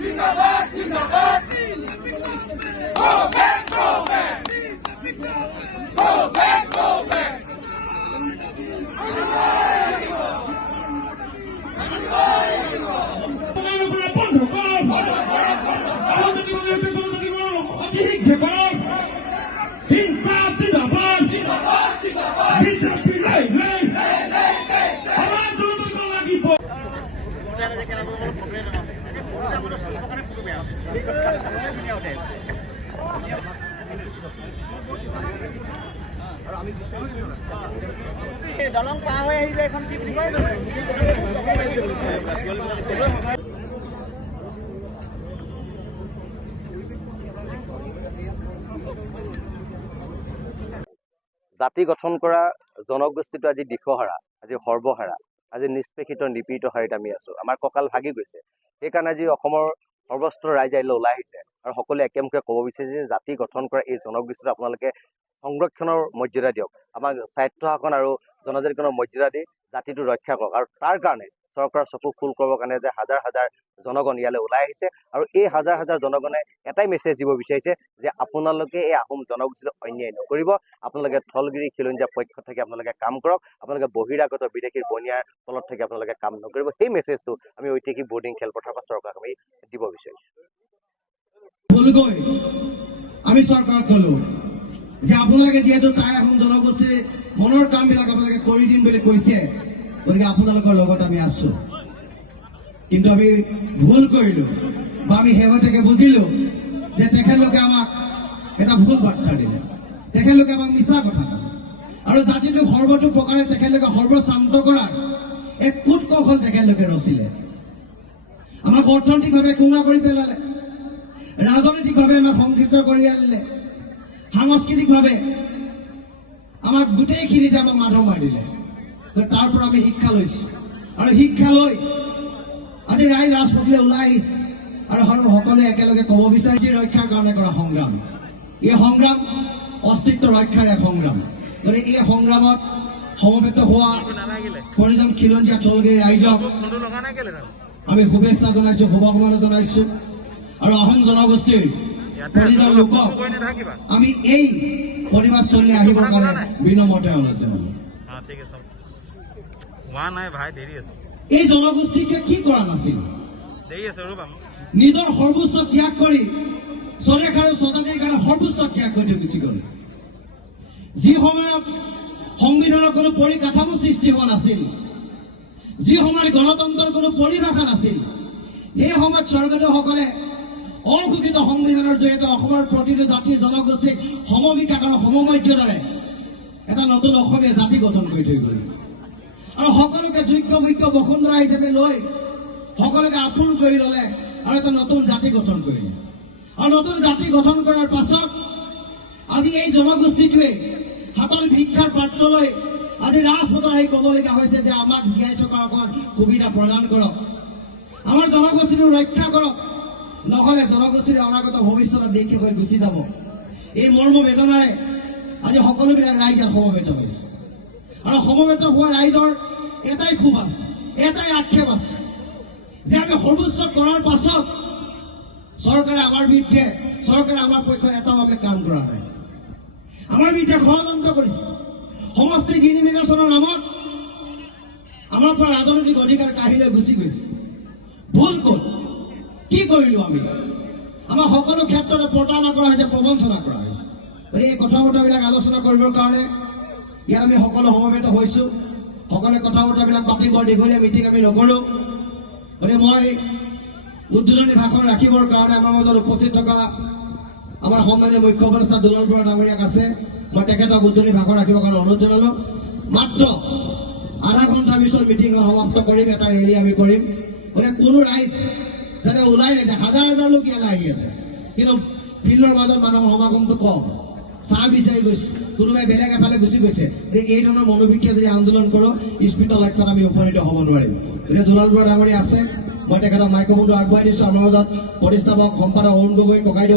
জিন্দাবাদ জিন্দাবাদ Go back, go back. Go back, go back. দলং পাৰ হৈ আহিলে এখন কি বুলি কয় জাতি গঠন কৰা জনগোষ্ঠীটো আজি দিশহাৰা, আজি সৰ্বহাৰা, আজি নিষ্পেষিত নিপীড়িত শাৰীত আমি আছো। আমাৰ কঁকাল ভাগি গৈছে। সেইকাৰণে আজি অসমৰ সৰ্বস্ত্ৰ ৰাইজ আহিলে ওলাই আহিছে আৰু সকলোৱে একেমুখে ক'ব বিচাৰিছে যে জাতি গঠন কৰা এই জনগোষ্ঠীটো আপোনালোকে সংৰক্ষণৰ মৰ্যাদা দিয়ক, আমাক স্বায়ত্ব শাসন আৰু জনজাতিকৰণৰ মৰ্যাদা দি জাতিটো ৰক্ষা কৰক। আৰু তাৰ কাৰণে চৰকাৰৰ চকু ফুল কৰিবৰ কাৰণে যে হাজাৰ হাজাৰ জনগণ ইয়ালৈ ওলাই আহিছে আৰু এই হাজাৰ হাজাৰ জনগণে এটাই মেছেজ দিব বিচাৰিছে যে আপোনালোকে এই আহোম জনগোষ্ঠীটো অন্যায় নকৰিব, আপোনালোকে থলগিৰি খিলঞ্জীয়াৰ পক্ষত থাকি আপোনালোকে কাম কৰক, আপোনালোকে বহিৰাগত বিদেশীৰ বনিয়াৰ তলত থাকি আপোনালোকে কাম নকৰিব। সেই মেছেজটো আমি ঐতিহাসিক বৰ্ডিং খেলপথাৰৰ পৰা চৰকাৰক আমি দিব বিচাৰিছোঁ। আমি চৰকাৰক ক'লো যে আপোনালোকে যিহেতু টাই আহোম জনগোষ্ঠীৰ মনৰ কামবিলাক আপোনালোকে কৰি দিম বুলি কৈছে, গতিকে আপোনালোকৰ লগত আমি আছো। কিন্তু আমি ভুল কৰিলো বা আমি শেহতীয়াকৈ বুজিলো যে তেখেতলোকে আমাক এটা ভুল বাৰ্তা দিলে, তেখেতলোকে আমাক মিছা কথা আৰু জাতিটোক সৰ্বতো প্ৰকাৰে তেখেতলোকে সৰ্বশান্ত কৰাৰ এক কুট কৌশল তেখেতলোকে ৰচিলে। আমাক অৰ্থনৈতিকভাৱে কোঙা কৰি পেলালে, ৰাজনৈতিকভাৱে আমাক সংক্ষিপ্ত কৰি আনিলে, সাংস্কৃতিকভাৱে আমাক গোটেইখিনিতে আমাক মাধৰ মাৰি দিলে। তাৰ পৰা আমি শিক্ষা লৈছো আৰু শিক্ষা লৈ আজি ৰাইজ ৰাজপথলৈ ওলাই আহিছে আৰু সকলোৱে একেলগে ক'ব বিচাৰিছে ৰক্ষাৰ কাৰণে কৰা সংগ্ৰাম, এই সংগ্ৰাম অস্তিত্ব ৰক্ষাৰ এক সংগ্ৰাম। গতিকে এই সংগ্ৰামত সমবেত হোৱা পৰিজন খিলঞ্জীয়া থলগিৰি ৰাইজক আমি শুভেচ্ছা জনাইছো, শুভকামনা জনাইছো আৰু আহোম জনগোষ্ঠীৰ প্ৰতিজন লোকক আমি এই প্ৰতিবাদস্থলীলৈ আহিবৰ কাৰণে বিনম্ৰতে অনুৰোধ জনালো। এই জনগোষ্ঠীকে কি কৰা নাছিল, নিজৰ সৰ্বোচ্চ ত্যাগ কৰি স্বদেশ আৰু স্বজাতিৰ কাৰণে সৰ্বোচ্চ ত্যাগ কৰি গুচি গ'ল। যি সময়ত সংবিধানৰ কোনো পৰিকাঠামো সৃষ্টি হোৱা নাছিল, যি সময়ত গণতন্ত্ৰৰ কোনো পৰিভাষা নাছিল, সেই সময়ত স্বৰ্গদেউসকলে অঘোষিত সংবিধানৰ জৰিয়তে অসমৰ প্ৰতিটো জাতি জনগোষ্ঠীক সমবিকাশ আৰু সমমৰ্যাদাৰে এটা নতুন অসমীয়া জাতি গঠন কৰি থৈ গ'ল আৰু সকলোকে যোগ্য মুখ্য বসুন্ধৰা হিচাপে লৈ সকলোকে আপোন কৰি ল'লে আৰু এটা নতুন জাতি গঠন কৰিলে। আৰু নতুন জাতি গঠন কৰাৰ পাছত আজি এই জনগোষ্ঠীটোৱে হাতৰ ভিক্ষাৰ পাত্ৰ লৈ আজি ৰাজপথত আহি ক'বলগীয়া হৈছে যে আমাক জীয়াই থকাৰ অকণমান সুবিধা প্ৰদান কৰক, আমাৰ জনগোষ্ঠীটো ৰক্ষা কৰক, নহ'লে জনগোষ্ঠীৰ অনাগত ভৱিষ্যতৰ দেশ হৈ গুচি যাব। এই মৰ্ম বেদনাৰে আজি সকলোবিলাক ৰাইজ সমবেত হৈছে আৰু সমবেত হোৱা ৰাইজৰ এটাই ক্ষোভ আছে, এটাই আক্ষেপ আছে যে আমি সৰ্বোচ্চ কৰাৰ পাছত চৰকাৰে আমাৰ বিৰুদ্ধে, চৰকাৰে আমাৰ পক্ষত এটাও আমি কাম কৰা নাই, আমাৰ বিৰুদ্ধে ষড়যন্ত্ৰ কৰিছে। সমষ্টি গিনি নিৰ্বাচনৰ নামত আমাৰ পৰা ৰাজনৈতিক অধিকাৰ কাঢ়ি লৈ গুচি গৈছে। ভুল ক'ত, কি কৰিলো আমি? আমাৰ সকলো ক্ষেত্ৰতে প্ৰতাৰণা কৰা হৈছে, প্ৰবঞ্চনা কৰা হৈছে। এই কথা বতৰাবিলাক আলোচনা কৰিবৰ কাৰণে ইয়াত আমি সকলো সমবেত হৈছো। সকলোৱে কথা বতৰাবিলাক পাতিব, দীঘলীয়া মিটিং আমি নকৰো। গতিকে মই উদ্বোধনী ভাষণ ৰাখিবৰ কাৰণে আমাৰ মাজত উপস্থিত থকা আমাৰ সন্মানীয় মুখ্য উপদেষ্টা দুলাল বৰা ডাঙৰীয়াক আছে, মই তেখেতক উদ্বোধনী ভাষণ ৰাখিবৰ কাৰণে অনুৰোধ জনালো। মাত্ৰ আধা ঘণ্টাৰ পিছত মিটিংখন সমাপ্ত কৰিম, এটা ৰেলী আমি কৰিম। গতিকে কোনো ৰাইজ যাতে ওলাই নাযায়। হাজাৰ হাজাৰ লোক ইয়ালৈ আহি আছে, কিন্তু ফিল্ডৰ মাজত মানুহৰ সমাগমটো কম, চাহ বিচাৰি গৈছে, কোনোবাই বেলেগ এফালে গুচি গৈছে। এই ধৰণৰ মনোবৃত্তিয়ে যদি আন্দোলন কৰোঁ ইস্পিত লক্ষ্যত আমি উপনীত হ'ব নোৱাৰিম। গতিকে দুলাল বৰা ডাঙৰীয়া আছে, মই তেখেতক মাইক্ৰফোনটো আগবঢ়াই দিছোঁ। আমাৰ মাজত প্ৰতিষ্ঠাপক সম্পাদক অৰুণ গগৈ ককাইদেউ